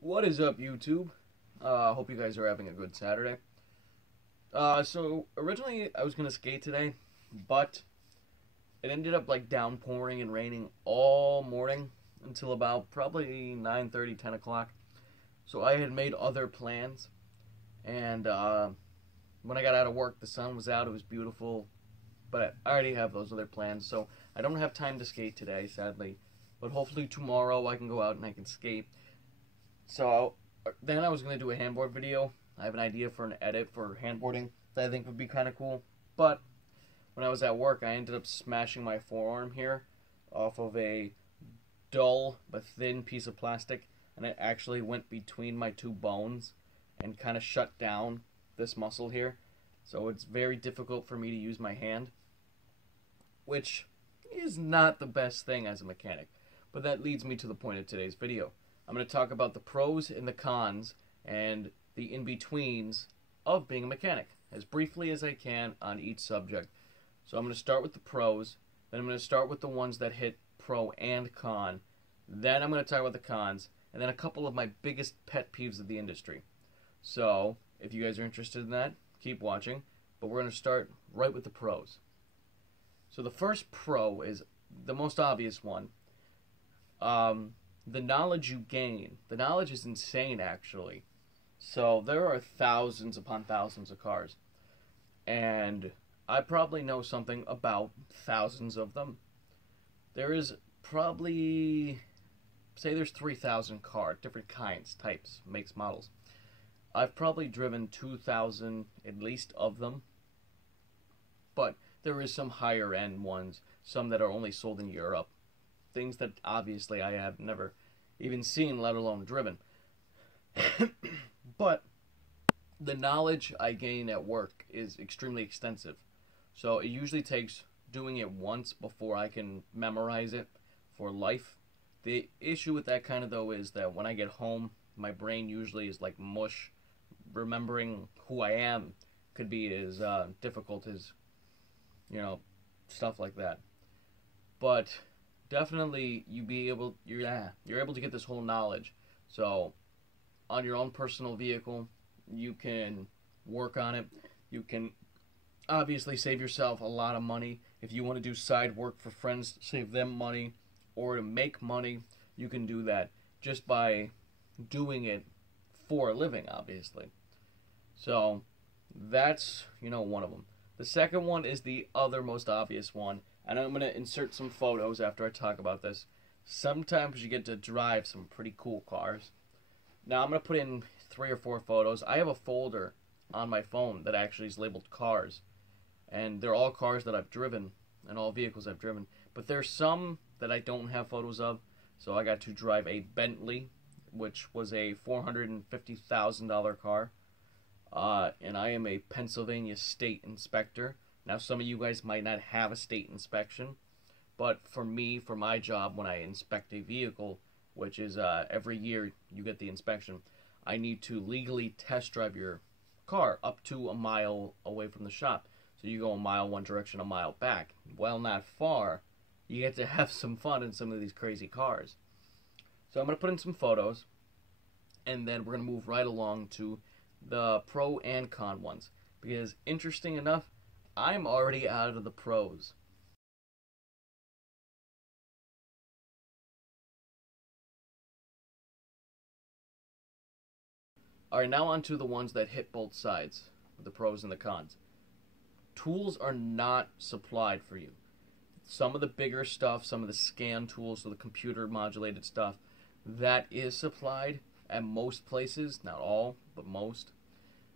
What is up, YouTube? Hope you guys are having a good Saturday. So originally I was gonna skate today, but it ended up like downpouring and raining all morning until about probably 9:30, 10 o'clock. So I had made other plans, and when I got out of work, the sun was out. It was beautiful, but I already have those other plans, so I don't have time to skate today, sadly. But hopefully tomorrow I can go out and I can skate. So then I was going to do a handboard video. I have an idea for an edit for handboarding that I think would be kind of cool. But when I was at work, I ended up smashing my forearm here off of a dull but thin piece of plastic, and it actually went between my two bones and kind of shut down this muscle here. So it's very difficult for me to use my hand, which is not the best thing as a mechanic. But that leads me to the point of today's video. I'm going to talk about the pros and the cons and the in-betweens of being a mechanic as briefly as I can on each subject. So I'm going to start with the pros, then I'm going to start with the ones that hit pro and con, then I'm going to talk about the cons, and then a couple of my biggest pet peeves of the industry. So if you guys are interested in that, keep watching, but we're going to start right with the pros. So the first pro is the most obvious one. The knowledge you gain. The knowledge is insane, actually. So there are thousands upon thousands of cars, and I probably know something about thousands of them. There is probably, say there's 3,000 cars, different kinds, types, makes, models. I've probably driven 2,000 at least of them, but there is some higher end ones, some that are only sold in Europe. Things that obviously I have never even seen, let alone driven. But the knowledge I gain at work is extremely extensive. So it usually takes doing it once before I can memorize it for life. The issue with that kind of though is that when I get home, my brain usually is like mush. Remembering who I am could be as difficult as, stuff like that. But definitely you're able to get this whole knowledge. So on your own personal vehicle, you can work on it. You can obviously save yourself a lot of money. If you want to do side work for friends, save them money, or to make money, you can do that just by doing it for a living, obviously. So that's, one of them. The second one is the other most obvious one, and I'm going to insert some photos after I talk about this. Sometimes you get to drive some pretty cool cars. Now I'm going to put in 3 or 4 photos. I have a folder on my phone that actually is labeled cars, and they're all cars that I've driven and all vehicles I've driven. But there's some that I don't have photos of, so I got to drive a Bentley, which was a $450,000 car. And I am a Pennsylvania state inspector. Now, some of you guys might not have a state inspection, but for me, for my job, when I inspect a vehicle, which is every year you get the inspection, I need to legally test drive your car up to a mile away from the shop. So you go a mile one direction, a mile back. Well, not far. You get to have some fun in some of these crazy cars. So I'm going to put in some photos, and then we're going to move right along to the pro and con ones. Because, interesting enough, I'm already out of the pros. Alright, now on to the ones that hit both sides, the pros and the cons. Tools are not supplied for you. Some of the bigger stuff, some of the scan tools, so the computer modulated stuff, that is supplied at most places, not all, but most.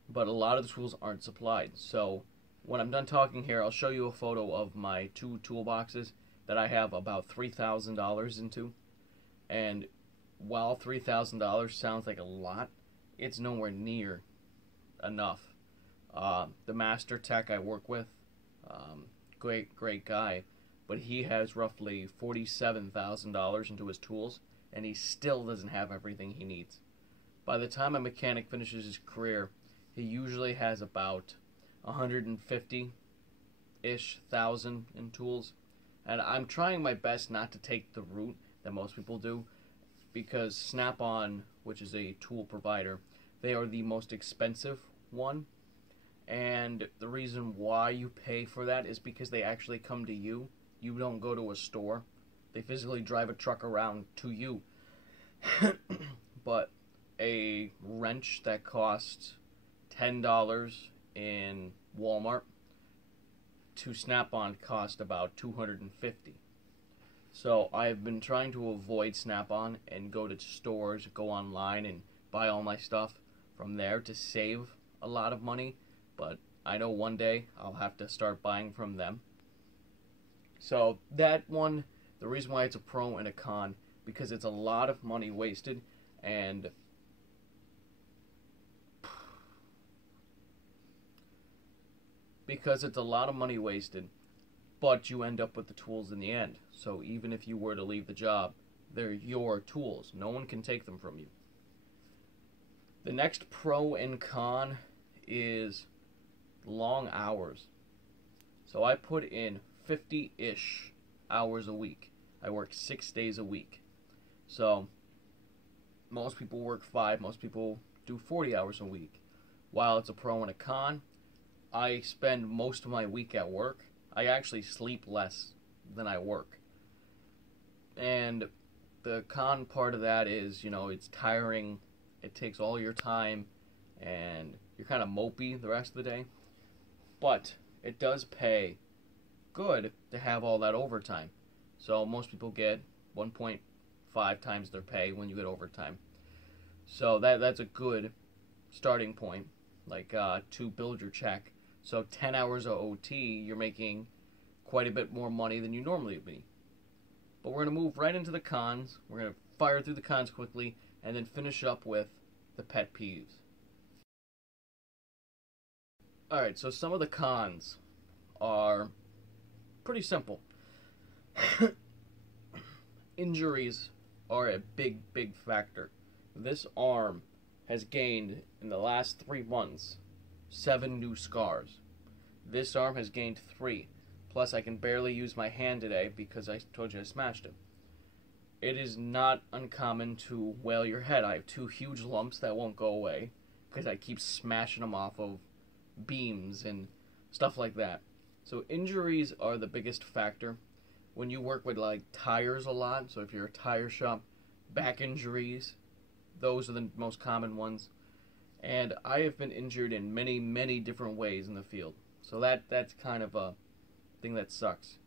But a lot of the tools aren't supplied. So when I'm done talking here, I'll show you a photo of my 2 toolboxes that I have about $3,000 into. And while $3,000 sounds like a lot, it's nowhere near enough. The master tech I work with, great guy, but he has roughly $47,000 into his tools, and he still doesn't have everything he needs. By the time a mechanic finishes his career, he usually has about 150-ish thousand in tools, and I'm trying my best not to take the route that most people do because Snap-on, which is a tool provider, they are the most expensive one. And the reason why you pay for that is because they actually come to you. You don't go to a store. They physically drive a truck around to you. But a wrench that costs $10 in Walmart to Snap-on cost about $250. So I've been trying to avoid Snap-on and go to stores, go online and buy all my stuff from there to save a lot of money. But I know one day I'll have to start buying from them. So that one, the reason why it's a pro and a con, because it's a lot of money wasted, and but you end up with the tools in the end. So even if you were to leave the job, they're your tools. No one can take them from you. The next pro and con is long hours. So I put in 50-ish hours a week. I work 6 days a week. So most people work 5, most people do 40 hours a week. While it's a pro and a con, I spend most of my week at work. I actually sleep less than I work. And the con part of that is, it's tiring. It takes all your time, and you're kind of mopey the rest of the day. But it does pay good to have all that overtime. So most people get 1.5 times their pay when you get overtime. So that's a good starting point, to build your check. So 10 hours of OT, you're making quite a bit more money than you normally would be. But we're going to move right into the cons. We're going to fire through the cons quickly and then finish up with the pet peeves. Alright, so some of the cons are pretty simple. Injuries are a big, big factor. This arm has gained, in the last 3 months, 7 new scars. This arm has gained 3. Plus, I can barely use my hand today because I told you I smashed it. It is not uncommon to wail your head. I have 2 huge lumps that won't go away because I keep smashing them off of beams and stuff like that. So injuries are the biggest factor. When you work with tires a lot, so if you're a tire shop, back injuries, those are the most common ones. And I have been injured in many, many different ways in the field. So that's kind of a thing that sucks.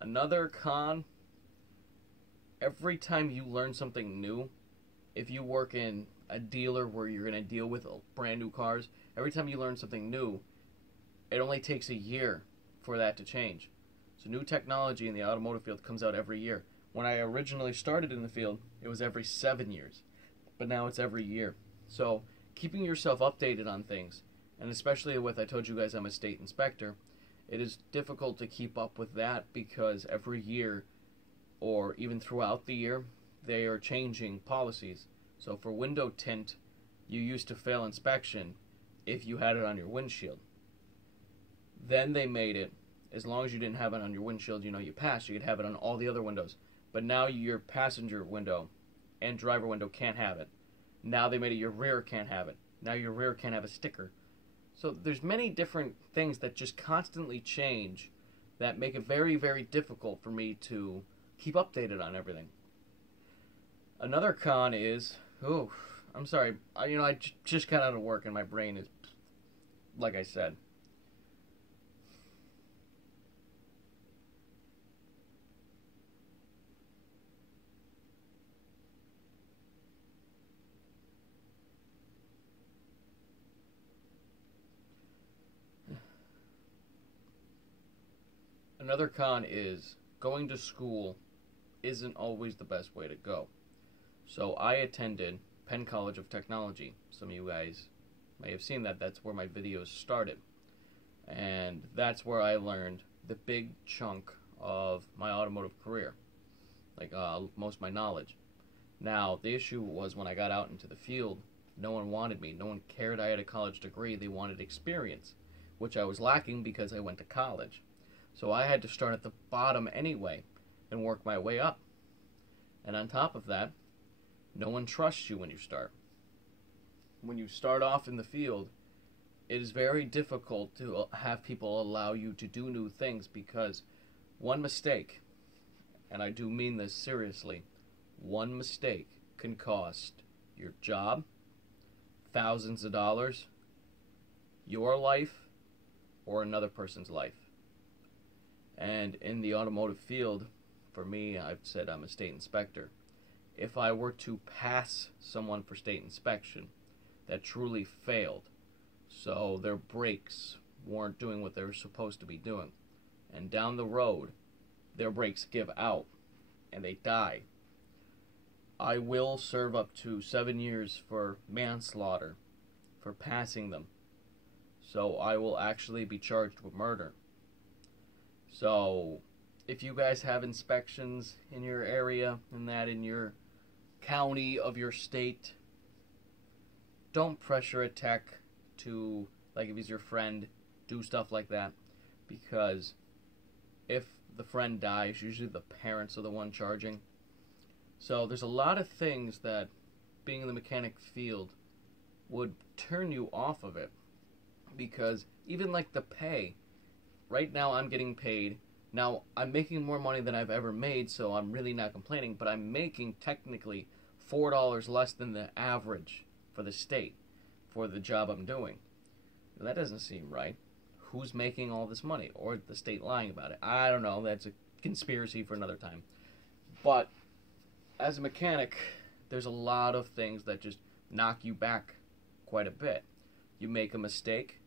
Another con, every time you learn something new, if you work in a dealer where you're going to deal with brand new cars, every time you learn something new, it only takes a year for that to change. So new technology in the automotive field comes out every year. When I originally started in the field, it was every 7 years. But now it's every year. So keeping yourself updated on things, and especially with, I told you guys I'm a state inspector, it is difficult to keep up with that because every year, or even throughout the year, they are changing policies. So for window tint, you used to fail inspection if you had it on your windshield. Then they made it, as long as you didn't have it on your windshield, you passed, you could have it on all the other windows. But now your passenger window and driver window can't have it. Now they made it your rear can't have it. Now your rear can't have a sticker. So there's many different things that just constantly change that make it very, very difficult for me to keep updated on everything. Another con is, I'm sorry, I just got out of work and my brain is, like I said. Another con is going to school isn't always the best way to go. So I attended Penn College of Technology. Some of you guys may have seen that. That's where my videos started. And that's where I learned the big chunk of my automotive career, most of my knowledge. Now, the issue was when I got out into the field, no one wanted me. No one cared I had a college degree. They wanted experience, which I was lacking because I went to college. So I had to start at the bottom anyway and work my way up. And on top of that, No one trusts you when you start. When you start off in the field, it is very difficult to have people allow you to do new things, because one mistake, and I do mean this seriously, one mistake can cost your job, thousands of dollars, your life, or another person's life. And in the automotive field, for me, I've said I'm a state inspector. If I were to pass someone for state inspection that truly failed, so their brakes weren't doing what they were supposed to be doing, and down the road their brakes give out and they die, I will serve up to 7 years for manslaughter for passing them. So I will actually be charged with murder. So if you guys have inspections in your area and that in your county of your state, don't pressure a tech to, like if he's your friend, do stuff like that, because if the friend dies, usually the parents are the one charging. So there's a lot of things that being in the mechanic field would turn you off of it, because even like the pay, right now I'm getting paid. Now I'm making more money than I've ever made, so I'm really not complaining, but I'm making technically $4 less than the average for the state for the job I'm doing. Now, that doesn't seem right. Who's making all this money? Or the state lying about it? I don't know. That's a conspiracy for another time. But as a mechanic, there's a lot of things that just knock you back quite a bit. You make a mistake.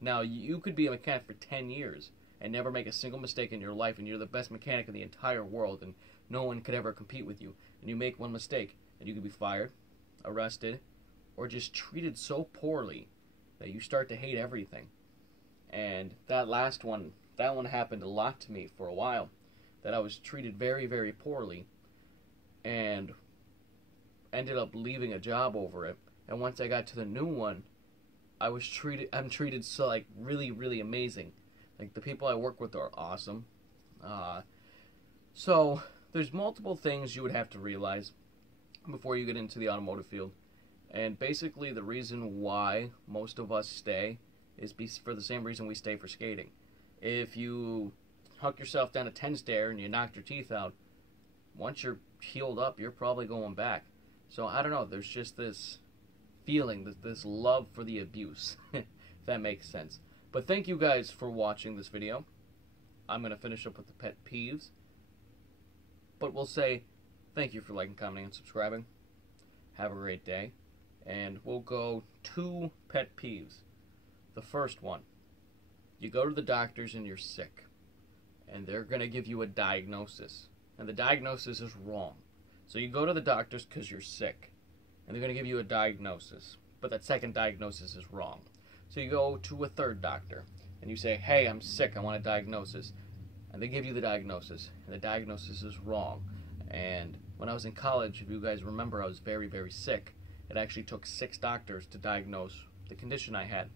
Now, you could be a mechanic for 10 years and never make a single mistake in your life, and you're the best mechanic in the entire world, and no one could ever compete with you. And you make one mistake, and you could be fired, arrested, or just treated so poorly that you start to hate everything. And that last one, that one happened a lot to me for a while, that I was treated very, very poorly, and ended up leaving a job over it. And once I got to the new one, I'm treated so, like, really, really amazing. Like, the people I work with are awesome. So there's multiple things you would have to realize before you get into the automotive field. And basically the reason why most of us stay is for the same reason we stay for skating. If you huck yourself down a 10 stair and you knocked your teeth out, once you're healed up, you're probably going back. So I don't know, there's just this feeling, this love for the abuse, if that makes sense. But thank you guys for watching this video. I'm going to finish up with the pet peeves. But we'll say thank you for liking, commenting, and subscribing. Have a great day. And we'll go 2 pet peeves. The first one, you go to the doctors and you're sick, and they're going to give you a diagnosis, and the diagnosis is wrong. So you go to the doctors because you're sick, and they're going to give you a diagnosis, but that second diagnosis is wrong. So you go to a third doctor, and you say, hey, I'm sick, I want a diagnosis, and they give you the diagnosis, and the diagnosis is wrong. And when I was in college, if you guys remember, I was very, very sick. It actually took 6 doctors to diagnose the condition I had.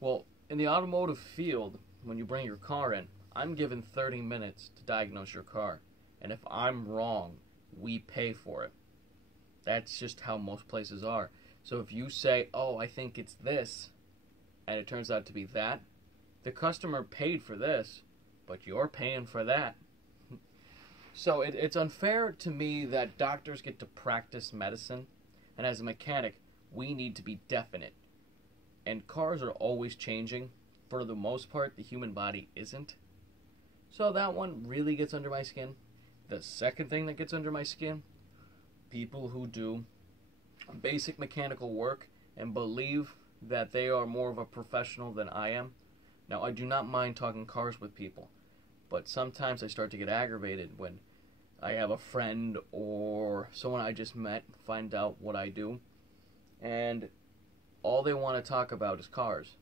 Well, in the automotive field, when you bring your car in, I'm given 30 minutes to diagnose your car. And if I'm wrong, we pay for it. That's just how most places are. So if you say, oh, I think it's this, and it turns out to be that, the customer paid for this, but you're paying for that. So it's unfair to me that doctors get to practice medicine, and as a mechanic, we need to be definite. And cars are always changing. For the most part, the human body isn't. So that one really gets under my skin. The second thing that gets under my skin, people who do basic mechanical work and believe that they are more of a professional than I am. Now, I do not mind talking cars with people, but sometimes I start to get aggravated when I have a friend or someone I just met find out what I do, and all they want to talk about is cars.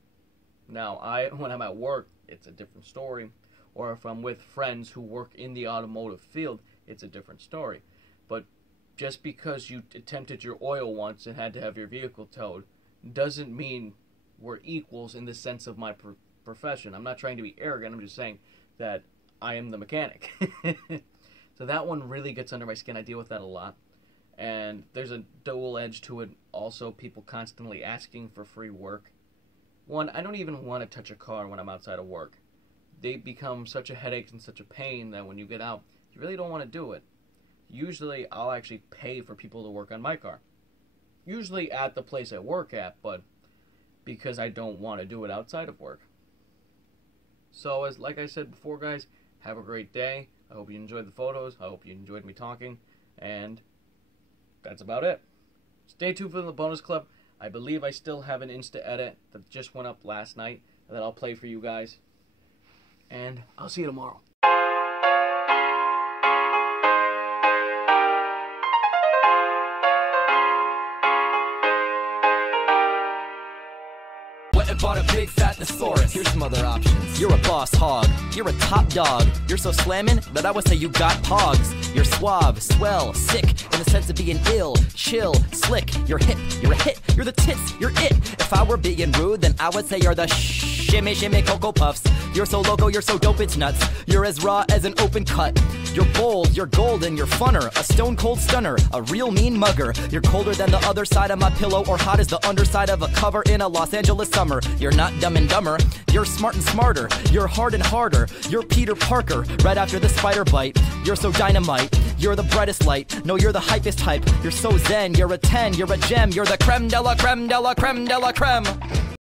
Now, when I'm at work, it's a different story, or if I'm with friends who work in the automotive field, it's a different story. But just because you attempted your oil once and had to have your vehicle towed doesn't mean we're equals in the sense of my profession. I'm not trying to be arrogant, I'm just saying that I am the mechanic. So that one really gets under my skin. I deal with that a lot. And there's a dual edge to it also, people constantly asking for free work. One, I don't even want to touch a car when I'm outside of work. They become such a headache and such a pain that when you get out, you really don't want to do it. Usually, I'll actually pay for people to work on my car. Usually at the place I work at, but because I don't want to do it outside of work. So, like I said before, guys, have a great day. I hope you enjoyed the photos. I hope you enjoyed me talking. And that's about it. Stay tuned for the bonus clip. I believe I still have an Insta edit that just went up last night that I'll play for you guys. And I'll see you tomorrow. Bought a big fat thesaurus. Here's some other options. You're a boss hog. You're a top dog. You're so slamming that I would say you got pogs. You're suave, swell, sick, in the sense of being ill, chill, slick. You're hip, you're a hit, you're the tits, you're it. If I were being rude, then I would say you're the shimmy, shimmy, Cocoa Puffs. You're so loco, you're so dope, it's nuts. You're as raw as an open cut. You're bold, you're golden, you're funner. A stone cold stunner, a real mean mugger. You're colder than the other side of my pillow, or hot as the underside of a cover in a Los Angeles summer. You're not dumb and dumber, you're smart and smarter. You're hard and harder, you're Peter Parker. Right after the spider bite, you're so dynamite. You're the brightest light, no, you're the hypest type. You're so zen, you're a 10, you're a gem. You're the creme de la creme de la creme de la creme.